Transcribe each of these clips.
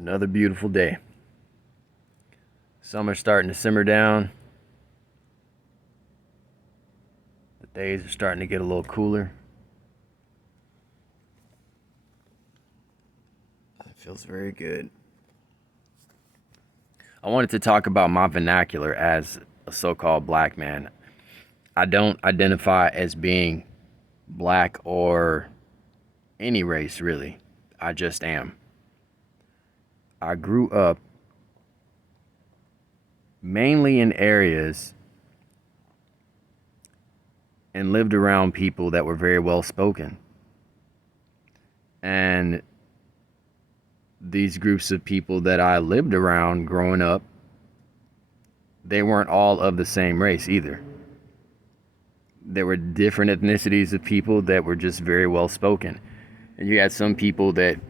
Another beautiful day. Summer's starting to simmer down. The days are starting to get a little cooler. It feels very good. I wanted to talk about my vernacular as a so-called black man. I don't identify as being black or any race, really. I just am. I grew up mainly in areas and lived around people that were very well spoken. And these groups of people that I lived around growing up, they weren't all of the same race either. There were different ethnicities of people that were just very well spoken. And you had some people that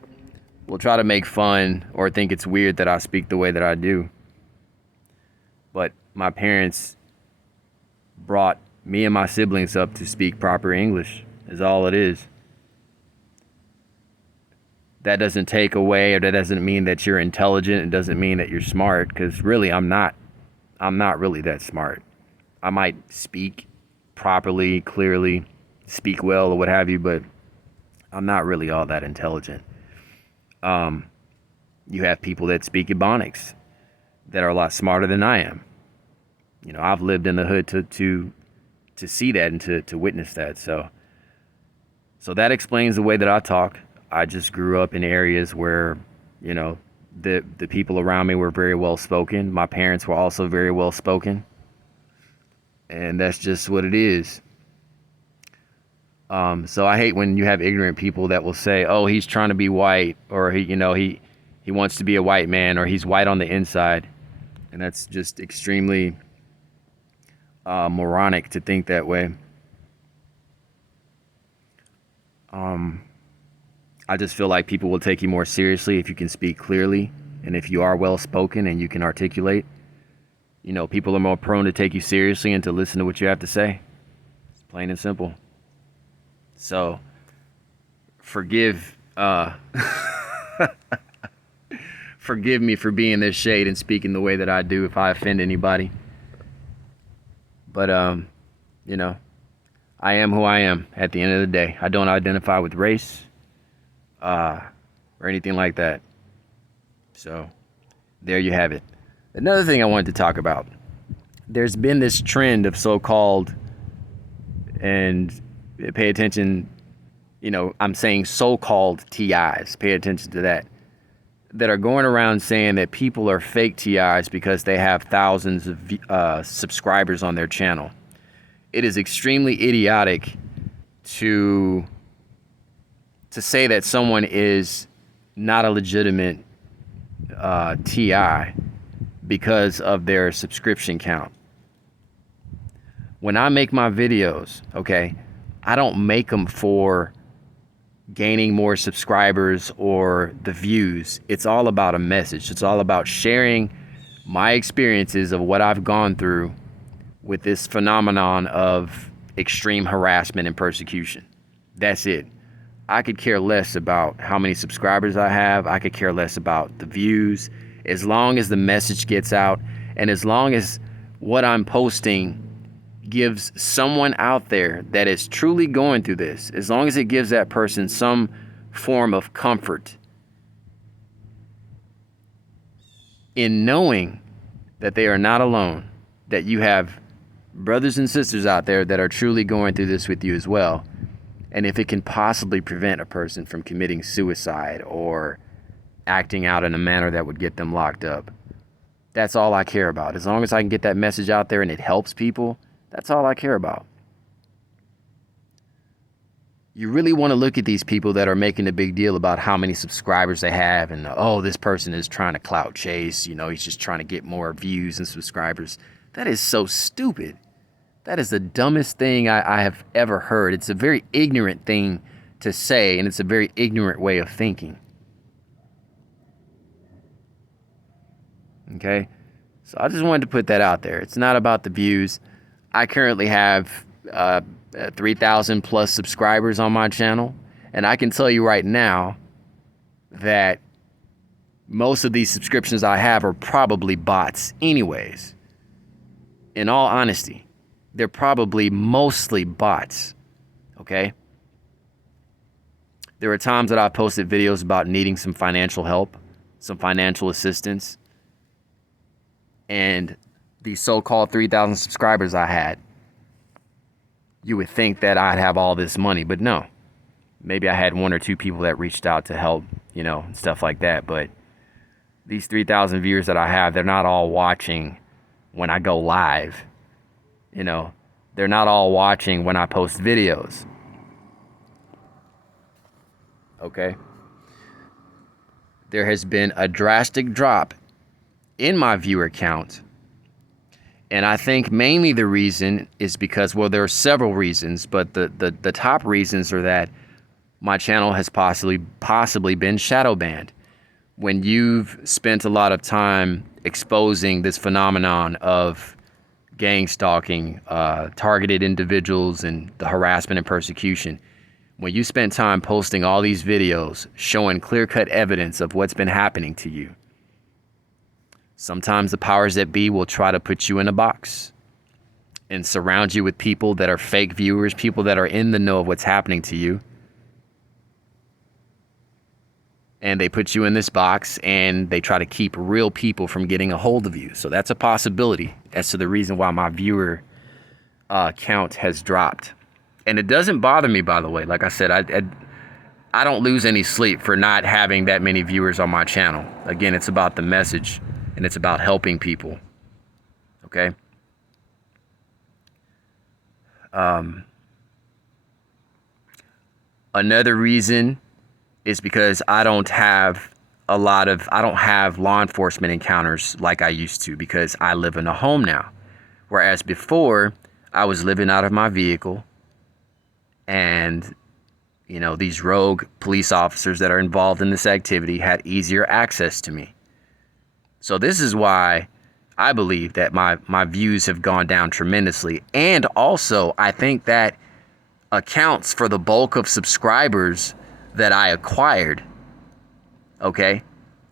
will try to make fun or think it's weird that I speak the way that I do. But my parents brought me and my siblings up to speak proper English, is all it is. That doesn't take away, or that doesn't mean that you're intelligent. It doesn't mean that you're smart, because really I'm not really that smart. I might speak properly, clearly, speak well or what have you, but I'm not really all that intelligent. You have people that speak Ebonics that are a lot smarter than I am. You know, I've lived in the hood to see that and to witness that. So that explains the way that I talk. I just grew up in areas where, you know, the people around me were very well spoken. My parents were also very well spoken. And that's just what it is. So I hate when you have ignorant people that will say, "Oh, he's trying to be white," or he wants to be a white man, or he's white on the inside, and that's just extremely moronic to think that way. I just feel like people will take you more seriously if you can speak clearly, and if you are well spoken and you can articulate. You know, people are more prone to take you seriously and to listen to what you have to say. It's plain and simple. So, forgive forgive me for being this shade and speaking the way that I do if I offend anybody. But you know, I am who I am at the end of the day. I don't identify with race or anything like that. So, there you have it. Another thing I wanted to talk about. There's been this trend of so-called, and pay attention, you know, I'm saying so-called TIs, pay attention to that are going around saying that people are fake TIs because they have thousands of subscribers on their channel. It is extremely idiotic to say that someone is not a legitimate TI because of their subscription count. When I make my videos, okay, I don't make them for gaining more subscribers or the views. It's all about a message. It's all about sharing my experiences of what I've gone through with this phenomenon of extreme harassment and persecution. That's it. I could care less about how many subscribers I have. I could care less about the views. As long as the message gets out, and as long as what I'm posting gives someone out there that is truly going through this, as long as it gives that person some form of comfort in knowing that they are not alone, that you have brothers and sisters out there that are truly going through this with you as well, and if it can possibly prevent a person from committing suicide or acting out in a manner that would get them locked up, that's all I care about. As long as I can get that message out there and it helps people, that's all I care about. You really want to look at these people that are making a big deal about how many subscribers they have, and oh, this person is trying to clout chase, you know, he's just trying to get more views and subscribers. That is so stupid. That is the dumbest thing I have ever heard. It's a very ignorant thing to say, and it's a very ignorant way of thinking. Okay? So I just wanted to put that out there. It's not about the views. I currently have 3,000 plus subscribers on my channel, and I can tell you right now that most of these subscriptions I have are probably bots anyways. In all honesty, they're probably mostly bots, okay? There are times that I've posted videos about needing some financial help, some financial assistance, and the so-called 3,000 subscribers I had, you would think that I'd have all this money, but no. Maybe I had 1 or 2 people that reached out to help, you know, and stuff like that, but these 3,000 viewers that I have, they're not all watching when I go live, you know. They're not all watching when I post videos, okay? There has been a drastic drop in my viewer count. And I think mainly the reason is because, well, there are several reasons, but the top reasons are that my channel has possibly been shadow banned. When you've spent a lot of time exposing this phenomenon of gang stalking, targeted individuals, and the harassment and persecution, when you spend time posting all these videos showing clear-cut evidence of what's been happening to you, sometimes the powers that be will try to put you in a box and surround you with people that are fake viewers, people that are in the know of what's happening to you. And they put you in this box and they try to keep real people from getting a hold of you. So that's a possibility as to the reason why my viewer count has dropped. And it doesn't bother me, by the way. Like I said, I don't lose any sleep for not having that many viewers on my channel. Again, it's about the message. And it's about helping people, okay? Another reason is because I don't have law enforcement encounters like I used to, because I live in a home now. Whereas before, I was living out of my vehicle, and, you know, these rogue police officers that are involved in this activity had easier access to me. So this is why I believe that my views have gone down tremendously. And also, I think that accounts for the bulk of subscribers that I acquired, okay?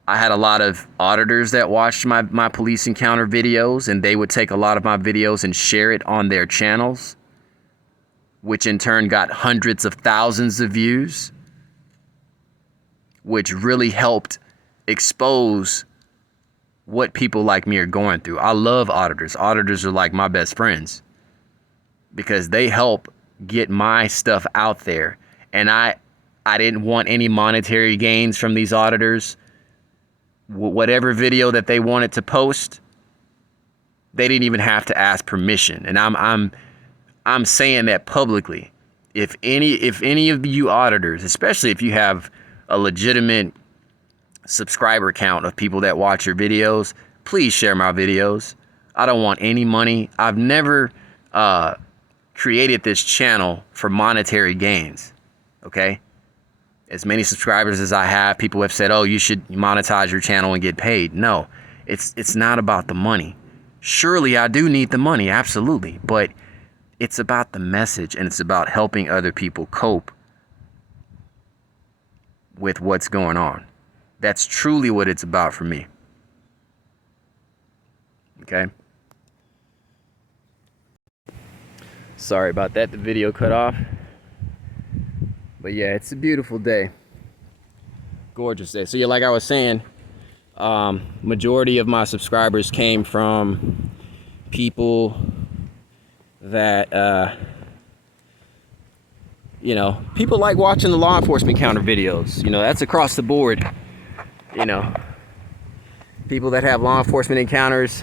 I had a lot of auditors that watched my police encounter videos, and they would take a lot of my videos and share it on their channels, which in turn got hundreds of thousands of views, which really helped expose what people like me are going through. I love auditors. Auditors are like my best friends because they help get my stuff out there. And I didn't want any monetary gains from these auditors. Whatever video that they wanted to post, they didn't even have to ask permission. And I'm saying that publicly. If any of you auditors, especially if you have a legitimate subscriber count of people that watch your videos, please share my videos. I don't want any money. I've never created this channel for monetary gains, okay? As many subscribers as I have, people have said, oh, you should monetize your channel and get paid. No, it's not about the money. Surely I do need the money, absolutely, but it's about the message, and it's about helping other people cope with what's going on. That's truly what it's about for me. Okay? Sorry about that, the video cut off. But yeah, it's a beautiful day. Gorgeous day. So yeah, like I was saying, majority of my subscribers came from people that, you know, people like watching the law enforcement counter videos. You know, that's across the board. You know, people that have law enforcement encounters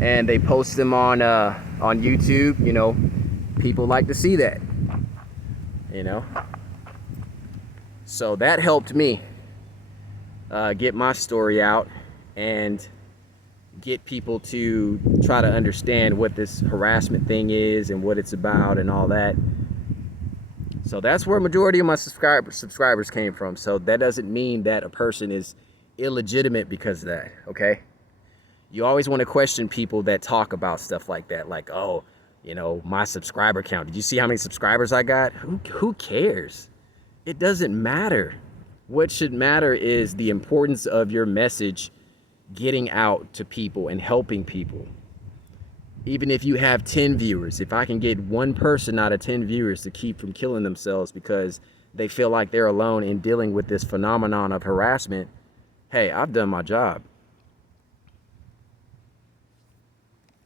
and they post them on YouTube, you know, people like to see that, you know. So that helped me get my story out and get people to try to understand what this harassment thing is and what it's about and all that. So that's where a majority of my subscribers came from. So that doesn't mean that a person is illegitimate because of that, okay? You always want to question people that talk about stuff like that, like, oh, you know, my subscriber count. Did you see how many subscribers I got? Who cares? It doesn't matter. What should matter is the importance of your message getting out to people and helping people. Even if you have 10 viewers, if I can get one person out of 10 viewers to keep from killing themselves because they feel like they're alone in dealing with this phenomenon of harassment, hey, I've done my job.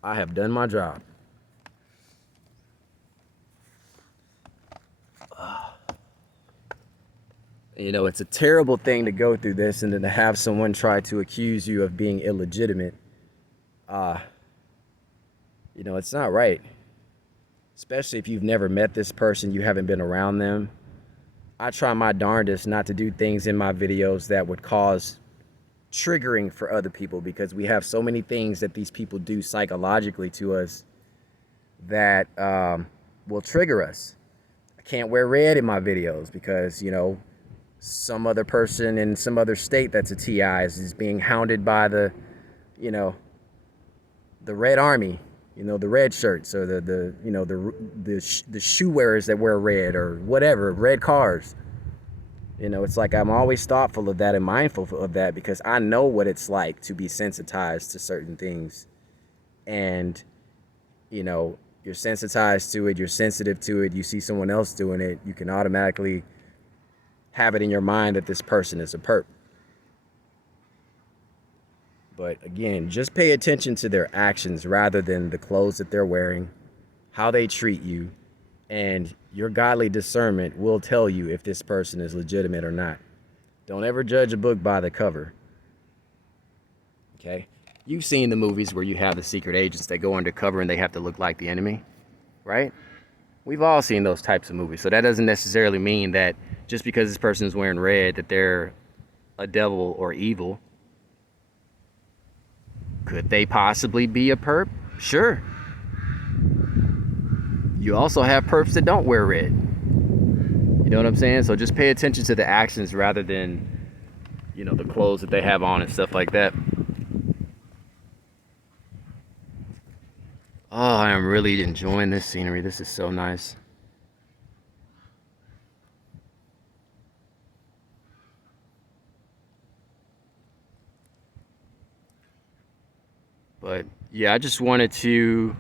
I have done my job. You know, it's a terrible thing to go through this and then to have someone try to accuse you of being illegitimate. You know, it's not right. Especially if you've never met this person, you haven't been around them. I try my darndest not to do things in my videos that would cause triggering for other people, because we have so many things that these people do psychologically to us that will trigger us. I can't wear red in my videos because, you know, some other person in some other state that's a TI is being hounded by the, you know, the Red Army, you know, the red shirts, or the you know, the shoe wearers that wear red, or whatever, red cars. You know, it's like I'm always thoughtful of that and mindful of that, because I know what it's like to be sensitized to certain things. And, you know, you're sensitized to it, you're sensitive to it, you see someone else doing it, you can automatically have it in your mind that this person is a perp. But again, just pay attention to their actions rather than the clothes that they're wearing, how they treat you, and your godly discernment will tell you if this person is legitimate or not. Don't ever judge a book by the cover. Okay? You've seen the movies where you have the secret agents that go undercover and they have to look like the enemy, right? We've all seen those types of movies. So that doesn't necessarily mean that just because this person is wearing red that they're a devil or evil. Could they possibly be a perp? Sure. You also have perps that don't wear red. You know what I'm saying? So just pay attention to the actions rather than, you know, the clothes that they have on and stuff like that. Oh, I am really enjoying this scenery. This is so nice. But yeah, I just wanted to,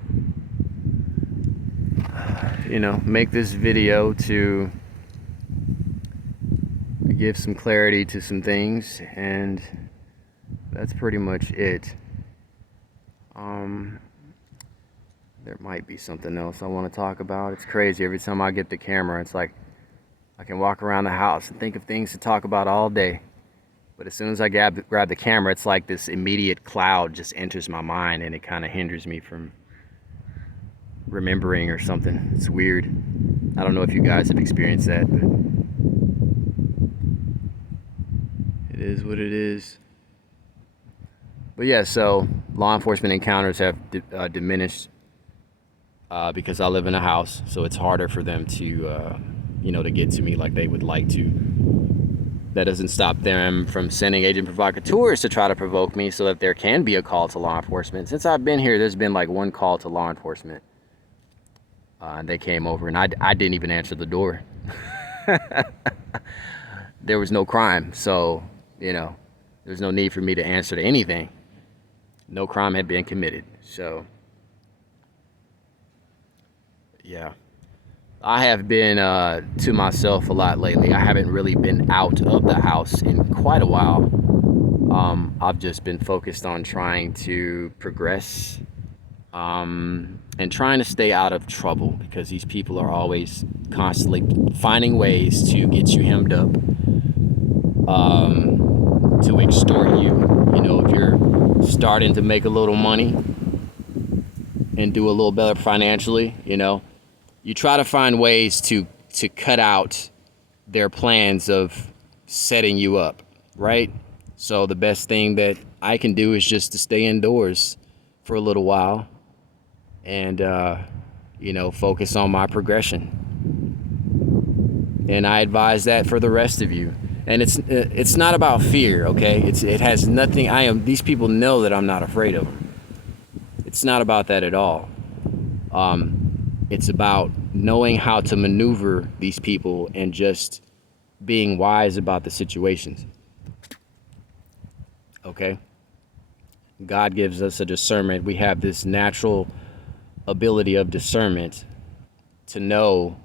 you know, make this video to give some clarity to some things, and that's pretty much it. There might be something else I want to talk about. It's crazy. Every time I get the camera, it's like I can walk around the house and think of things to talk about all day. But as soon as I grab the camera, it's like this immediate cloud just enters my mind, and it kind of hinders me from remembering or something. It's weird. I don't know if you guys have experienced that, but it is what it is. But yeah, so law enforcement encounters have diminished because I live in a house, so it's harder for them to, you know, to get to me like they would like to. That doesn't stop them from sending agent provocateurs to try to provoke me so that there can be a call to law enforcement. Since I've been here, there's been like one call to law enforcement. They came over, and I didn't even answer the door. There was no crime, so, you know, there's no need for me to answer to anything. No crime had been committed, so yeah. I have been to myself a lot lately. I haven't really been out of the house in quite a while. I've just been focused on trying to progress and trying to stay out of trouble, because these people are always constantly finding ways to get you hemmed up, to extort you. You know, if you're starting to make a little money and do a little better financially, you know, you try to find ways to cut out their plans of setting you up, right? So the best thing that I can do is just to stay indoors for a little while and, you know, focus on my progression. And I advise that for the rest of you. And it's not about fear, okay? It has nothing. These people know that I'm not afraid of them. It's not about that at all. It's about knowing how to maneuver these people and just being wise about the situations. Okay? God gives us a discernment. We have this natural ability of discernment to know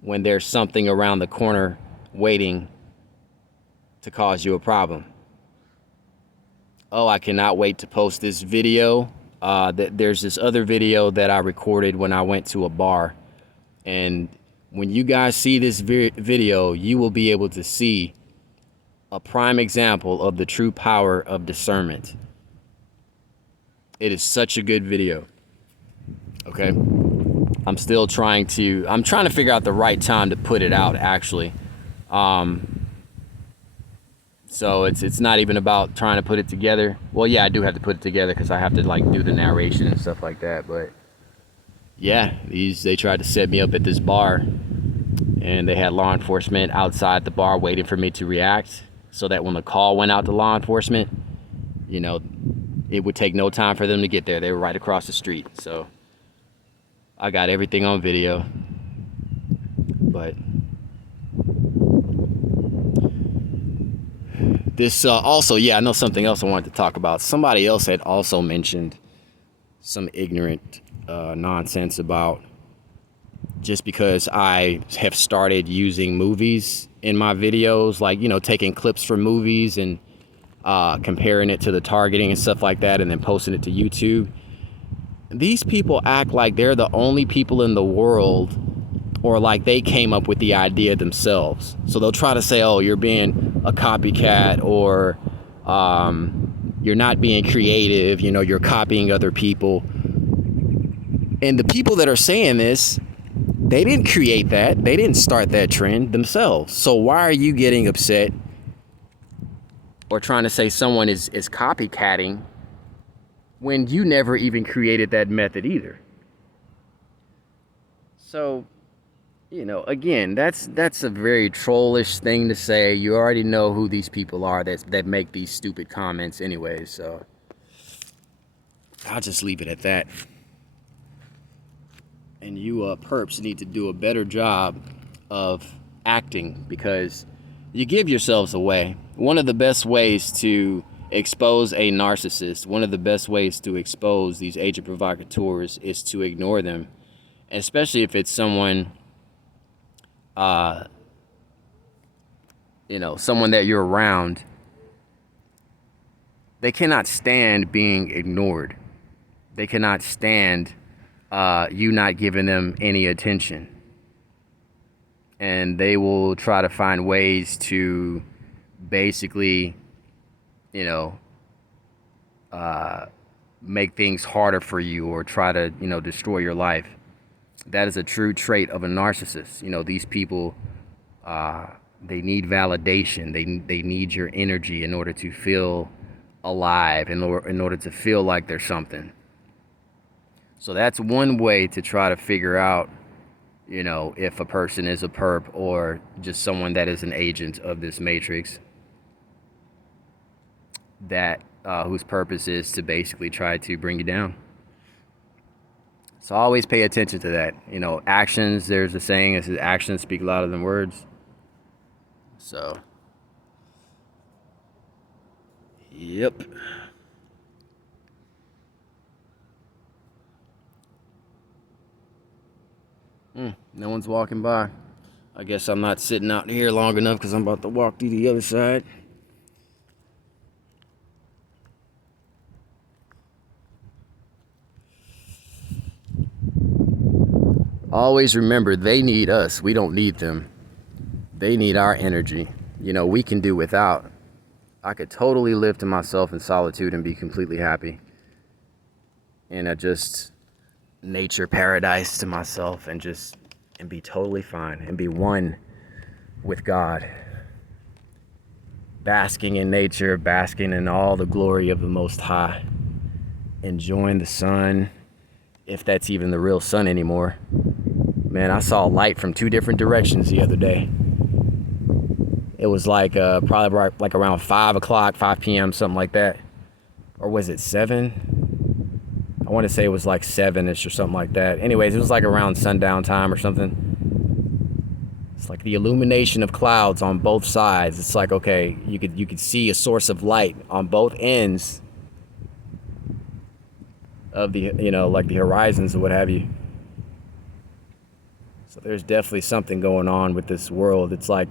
when there's something around the corner waiting to cause you a problem. Oh, I cannot wait to post this video. There's this other video that I recorded when I went to a bar. And when you guys see this video, you will be able to see a prime example of the true power of discernment. It is such a good video. Okay? I'm trying to figure out the right time to put it out, actually. So it's not even about trying to put it together. Well, yeah, I do have to put it together because I have to like do the narration and stuff like that. But yeah, they tried to set me up at this bar, and they had law enforcement outside the bar waiting for me to react, so that when the call went out to law enforcement, you know, it would take no time for them to get there. They were right across the street. So I got everything on video. But this also, yeah, I know something else I wanted to talk about. Somebody else had also mentioned some ignorant nonsense about just because I have started using movies in my videos, like, you know, taking clips from movies and comparing it to the targeting and stuff like that, and then posting it to YouTube. These people act like they're the only people in the world, or like they came up with the idea themselves. So they'll try to say, oh, you're being a copycat, or you're not being creative, you know, you're copying other people. And the people that are saying this, they didn't create that. They didn't start that trend themselves. So why are you getting upset or trying to say someone is copycatting when you never even created that method either? So, you know, again, that's a very trollish thing to say. You already know who these people are that make these stupid comments anyway. So I'll just leave it at that. And you perps need to do a better job of acting, because you give yourselves away. One of the best ways to expose a narcissist, one of the best ways to expose these agent provocateurs, is to ignore them, especially if it's someone, you know, someone that you're around. They cannot stand being ignored. They cannot stand you not giving them any attention. And they will try to find ways to basically, you know, make things harder for you, or try to, you know, destroy your life. That is a true trait of a narcissist. You know, these people, they need validation. They need your energy in order to feel alive, in order to feel like there's something. So that's one way to try to figure out, you know, if a person is a perp or just someone that is an agent of this matrix, that whose purpose is to basically try to bring you down. So always pay attention to that. You know, actions, there's a saying, it says actions speak louder than words. So, yep. No one's walking by. I guess I'm not sitting out here long enough because I'm about to walk to the other side. Always remember, they need us. We don't need them. They need our energy. You know, we can do without. I could totally live to myself in solitude and be completely happy. In a just nature paradise to myself, and be totally fine and be one with God. Basking in nature, basking in all the glory of the Most High. Enjoying the sun, if that's even the real sun anymore. Man, I saw light from 2 different directions the other day. It was like probably right, like around 5 o'clock, 5 p.m., something like that. Or was it 7? I want to say it was like 7-ish or something like that. Anyways, it was like around sundown time or something. It's like the illumination of clouds on both sides. It's like, okay, you could see a source of light on both ends of the, like the horizons or what have you. So there's definitely something going on with this world. It's like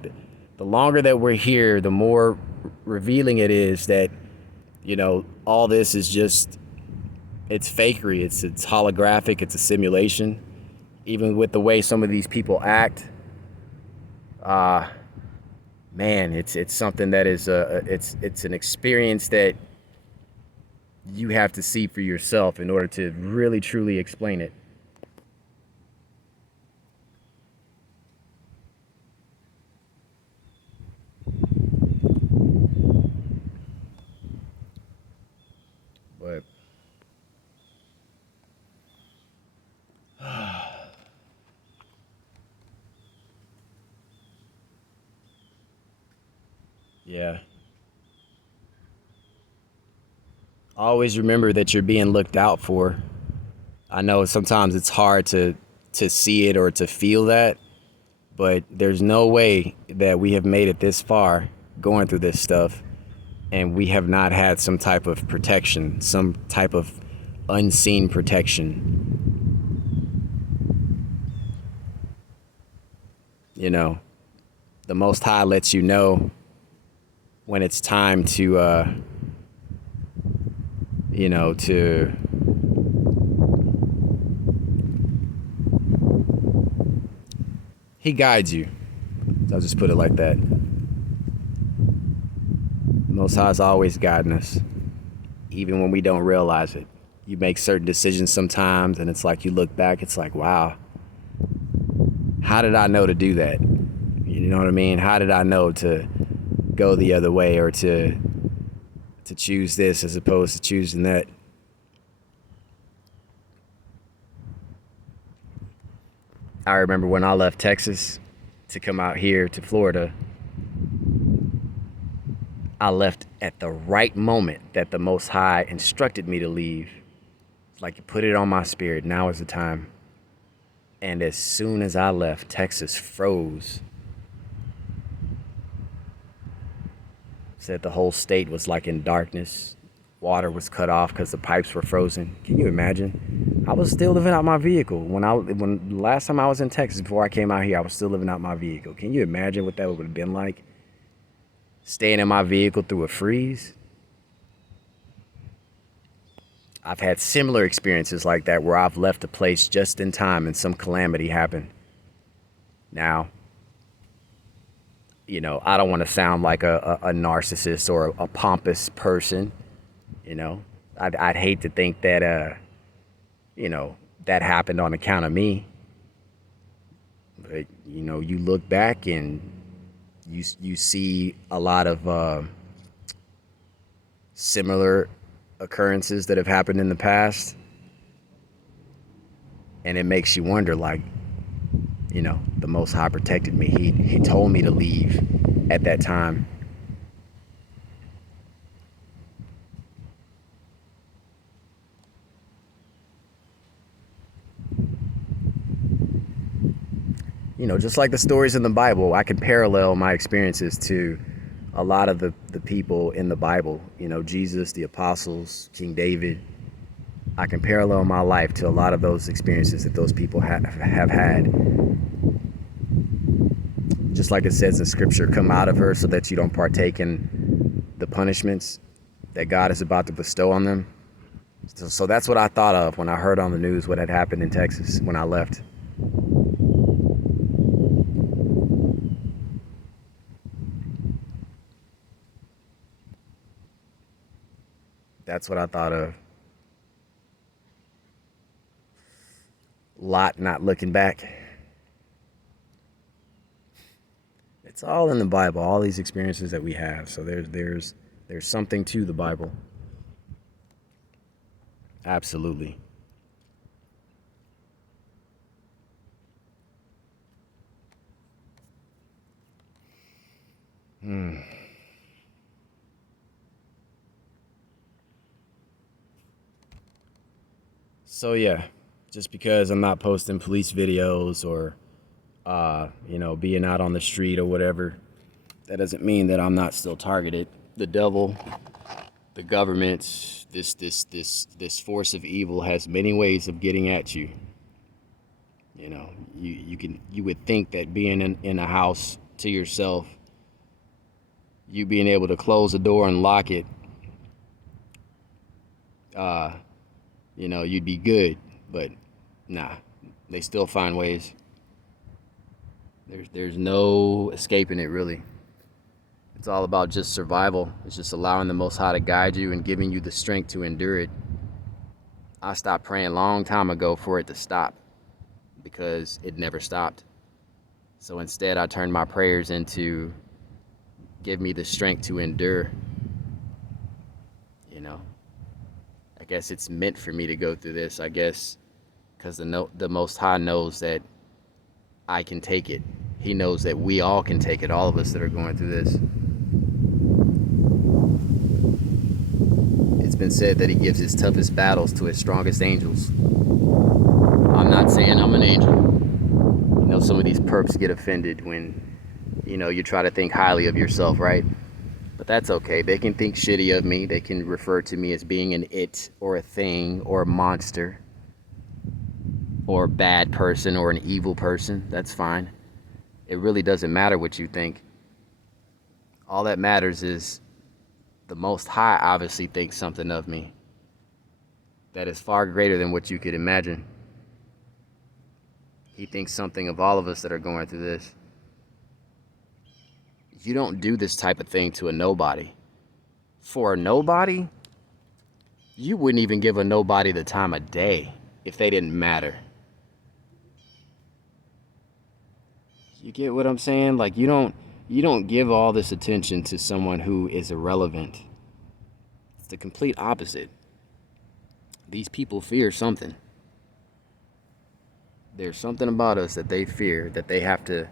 the longer that we're here, the more revealing it is that, all this is just, it's fakery. It's holographic. It's a simulation. Even with the way some of these people act, man, it's something that is it's an experience that you have to see for yourself in order to really truly explain it. But yeah, always remember that you're being looked out for. I know sometimes it's hard to see it or to feel that, but there's no way that we have made it this far going through this stuff and we have not had some type of protection, some type of unseen protection. The Most High lets you know when it's time to to he guides you. So I'll just put it like that. The Most High is always guiding us, even when we don't realize it. You make certain decisions sometimes, and it's like you look back, it's like, wow, how did I know to do that? You know what I mean? How did I know to go the other way or to choose this as opposed to choosing that? I remember when I left Texas to come out here to Florida, I left at the right moment that the Most High instructed me to leave. It's like you put it on my spirit. Now is the time. And as soon as I left, Texas froze. Said the whole state was like in darkness. Water was cut off because the pipes were frozen. Can you imagine? I was still living out my vehicle. When last time I was in Texas before I came out here, I was still living out my vehicle. Can you imagine what that would have been like? Staying in my vehicle through a freeze? I've had similar experiences like that where I've left a place just in time and some calamity happened. Now, I don't want to sound like a narcissist or a pompous person. I'd hate to think that, that happened on account of me. But, you look back and you see a lot of similar occurrences that have happened in the past. And it makes you wonder, like, the Most High protected me. He told me to leave at that time. Just like the stories in the Bible, I can parallel my experiences to a lot of the people in the Bible. Jesus, the apostles, King David. I can parallel my life to a lot of those experiences that those people have had. Just like it says in scripture, come out of her so that you don't partake in the punishments that God is about to bestow on them. So that's what I thought of when I heard on the news what had happened in Texas when I left. That's what I thought of. Lot not looking back. It's all in the Bible, all these experiences that we have. So there's something to the Bible. Absolutely. So yeah, just because I'm not posting police videos or being out on the street or whatever, that doesn't mean that I'm not still targeted. The devil, the government, this force of evil has many ways of getting at you. You would think that being in a house to yourself, you being able to close the door and lock it, you'd be good, but nah, they still find ways. There's no escaping it, really. It's all about just survival. It's just allowing the Most High to guide you and giving you the strength to endure it. I stopped praying a long time ago for it to stop because it never stopped. So instead, I turned my prayers into give me the strength to endure. I guess it's meant for me to go through this, I guess, because the Most High knows that I can take it. He knows that we all can take it, all of us that are going through this. It's been said that he gives his toughest battles to his strongest angels. I'm not saying I'm an angel. Some of these perps get offended when, you try to think highly of yourself, right? But that's okay. They can think shitty of me. They can refer to me as being an it or a thing or a monster or a bad person or an evil person. That's fine. It really doesn't matter what you think. All that matters is the Most High obviously thinks something of me that is far greater than what you could imagine. He thinks something of all of us that are going through this. You don't do this type of thing to a nobody. For a nobody, you wouldn't even give a nobody the time of day if they didn't matter. You get what I'm saying? Like, you don't give all this attention to someone who is irrelevant. It's the complete opposite. These people fear something. There's something about us that they fear, that they have to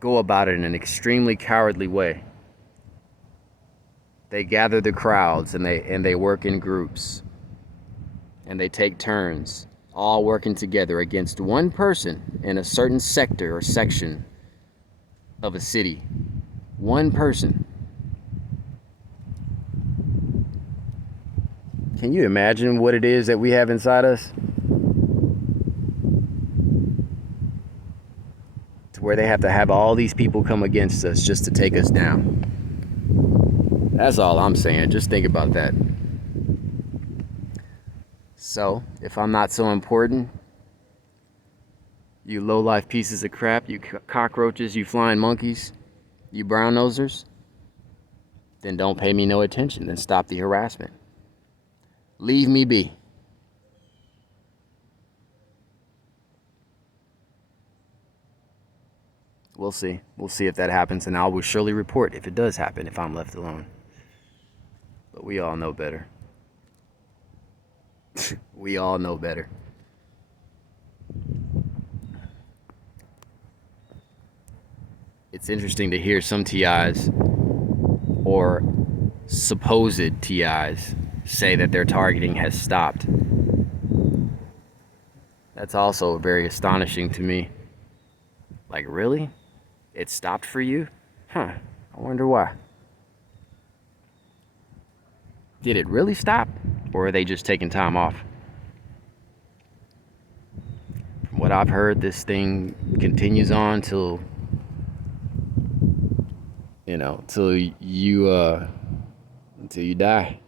go about it in an extremely cowardly way. They gather the crowds and they work in groups. And they take turns, all working together against one person in a certain sector or section of a city. One person. Can you imagine what it is that we have inside us? To where they have to have all these people come against us just to take us down. That's all I'm saying. Just think about that. So, if I'm not so important, you low-life pieces of crap, you cockroaches, you flying monkeys, you brown-nosers, then don't pay me no attention. Then stop the harassment. Leave me be. We'll see. We'll see if that happens, and I will surely report if it does happen, if I'm left alone. But we all know better. We all know better. It's interesting to hear some TIs or supposed TIs say that their targeting has stopped. That's also very astonishing to me. Like, really? It stopped for you? Huh. I wonder why. Did it really stop? Or are they just taking time off? From what I've heard, this thing continues on till you die.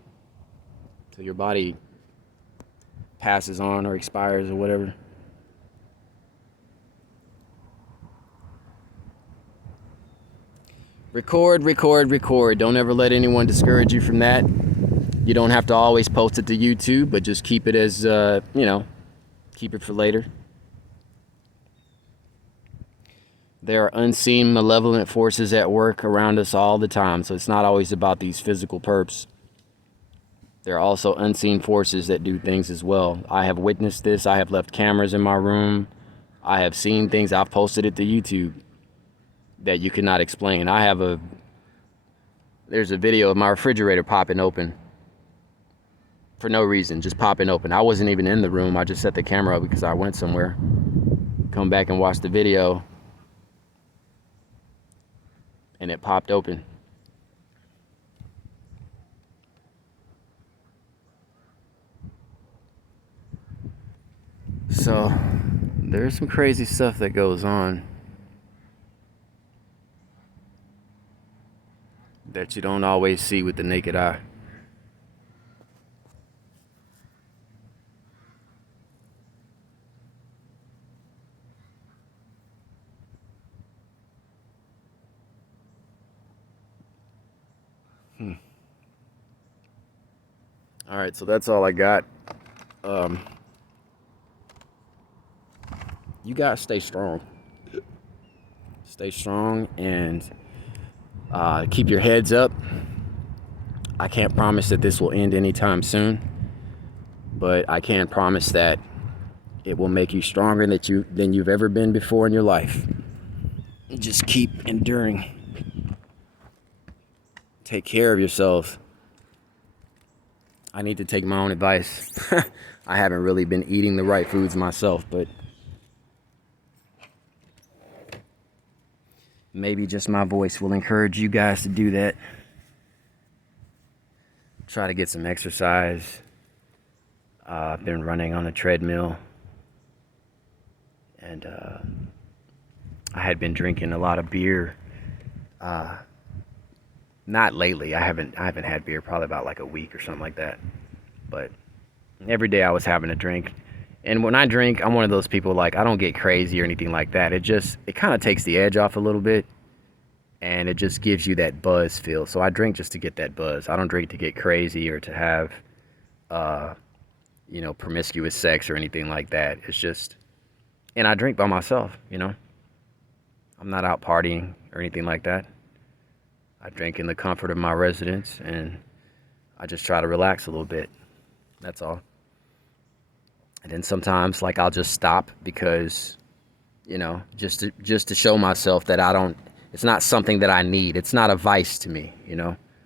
Till your body passes on or expires or whatever. Record. Don't ever let anyone discourage you from that. You don't have to always post it to YouTube, but just keep it as, keep it for later. There are unseen malevolent forces at work around us all the time, so it's not always about these physical perps. There are also unseen forces that do things as well. I have witnessed this. I have left cameras in my room. I have seen things. I've posted it to YouTube that you cannot explain. There's a video of my refrigerator popping open for no reason, just popping open. I wasn't even in the room. I just set the camera up because I went somewhere. Come back and watch the video. and it popped open. So there's some crazy stuff that goes on that you don't always see with the naked eye. All right, so that's all I got. You gotta stay strong. Stay strong and keep your heads up. I can't promise that this will end anytime soon, but I can promise that it will make you stronger than you've ever been before in your life. Just keep enduring. Take care of yourselves. I need to take my own advice. I haven't really been eating the right foods myself, but maybe just my voice will encourage you guys to do that. Try to get some exercise. I've been running on a treadmill, and I had been drinking a lot of beer. Not lately. I haven't had beer probably about like a week or something like that. But every day I was having a drink. And when I drink, I'm one of those people, like, I don't get crazy or anything like that. It kind of takes the edge off a little bit, and it just gives you that buzz feel. So I drink just to get that buzz. I don't drink to get crazy or to have promiscuous sex or anything like that. It's just, and I drink by myself, I'm not out partying or anything like that. I drink in the comfort of my residence, and I just try to relax a little bit. That's all. And then sometimes, like, I'll just stop because, just to show myself that it's not something that I need. It's not a vice to me,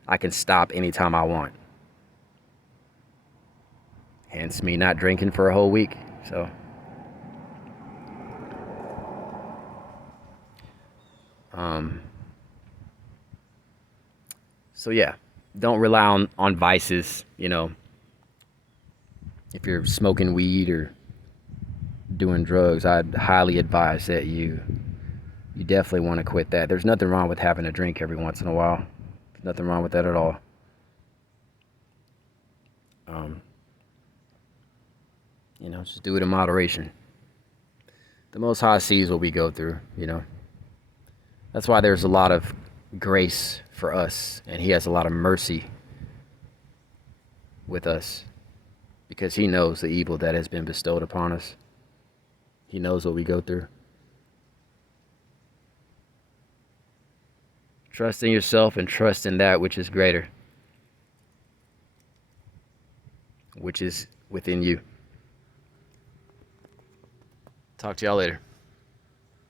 I can stop anytime I want. Hence me not drinking for a whole week, so. So yeah, don't rely on vices, if you're smoking weed or doing drugs, I'd highly advise that you definitely want to quit that. There's nothing wrong with having a drink every once in a while. There's nothing wrong with that at all. Just do it in moderation. The Most High sees what we go through, That's why there's a lot of grace for us, and He has a lot of mercy with us, because He knows the evil that has been bestowed upon us. He knows what we go through. Trust in yourself and trust in that which is greater, which is within you. Talk to y'all later.